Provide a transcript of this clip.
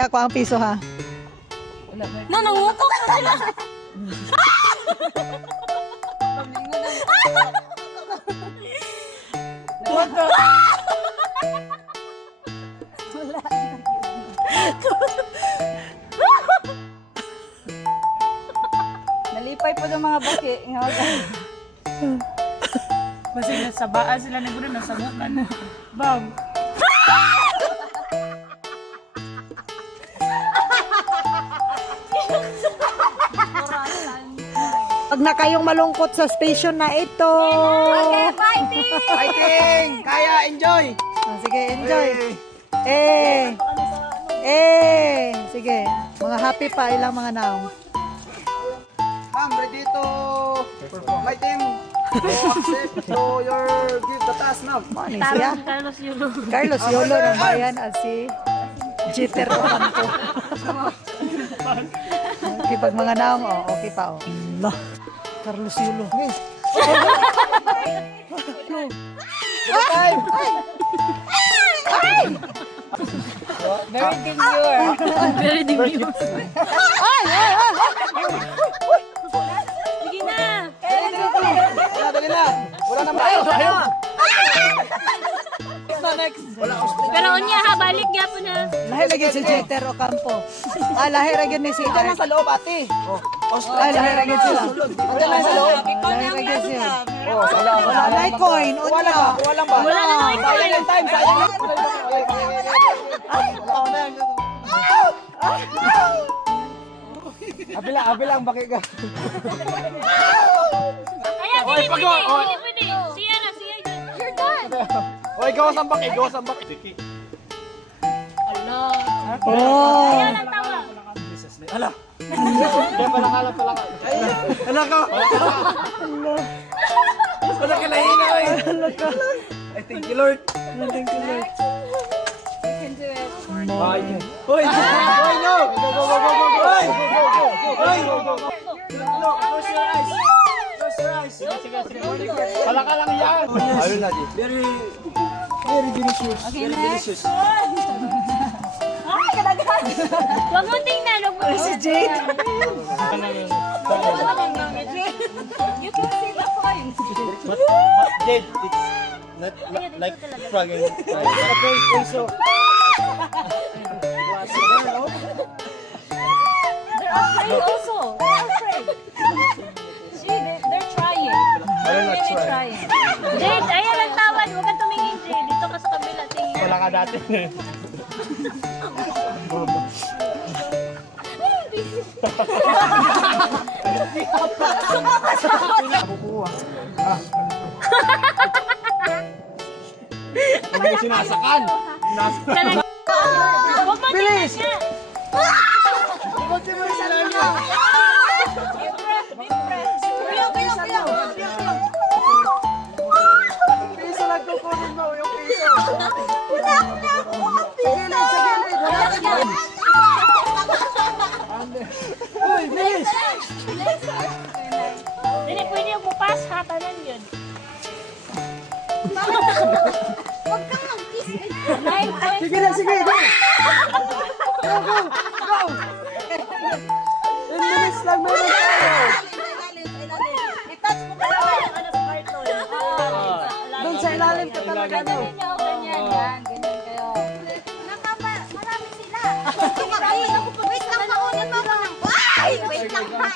Ako ang piso ha. Nanungukok na sila. Nalipay po ng mga baki. Kasi nasa baa sila na gano'n, nasa bukan. Bam! Pag na kayong malungkot sa station na ito. Okay, fighting! Fighting! Kaya, enjoy! Sige, enjoy. Sige. Mga happy pa ilang mga naong. Ma'am, ready to my team to accept to your give the task now. Ano siya? Carlos Yulo. Carlos Yolo ng bayan at si Jeter Ocampo. Okay, pag mga naong, okay pa. Allah. Carlos Yolo. Time! Very demure. Very demure. Sige na. Dali na! Wala na ayaw! Pero unya ha, balik niya po na. Lahi lagi si Jeter Ocampo. Lahi lagi ni si Ito na sa loob, ate! lahi lagi sila. Ito na sa loob! Lahi lagi sila. Oh, sa loob! Wala na coin. Wala ba? Wala ba? Wala na naman Sayang yung time! Sayang yung Abilang, bakit ka? Ayan, Oy, pwede, pag- pwede, pwede. Siya na, siya. You're done. Oy, gawas ang baki, gawas ang baki. Allah. Oh. Ayan ang tawa. Hala! Kaya palakalan. Hala ka! Wala ka lahina, oy! I thank you, Lord. Thank you, Lord. You can do it. Hoy! Hoy, no! Hoy! Hoy! Close your eyes! Close your eyes! Sige. Palaka lang yan! Ayun na, di. Very delicious. Very delicious. Huwag mo tingnan, huwag mo tingnan. Si Jade. You can see the point. But Jade, it's not like fragging. Okay, also. They're afraid also. They're afraid. See, they're trying. They're not really trying. trying. Jade, ayan ang tawad. Huwag kang tumingin, Jade. Dito ka sa kabila. Tingin. Wala ka dati. Huwag mo sinasakan. Talaga. Huwag mo tingnan nga. Piso lang kukunin mo yung piso. Uy, bilis! Hindi, pwede yung bupas. Hatanan yun. Sige na, sige! Go! Go! 10 minutes lang meron tayo! Doon sa ilalim ka talaga, no? Ganyan, yan. Ganyan kayo. Marami sila. Wait lang, paunin mo ako ng... Ay! Wait lang, ha?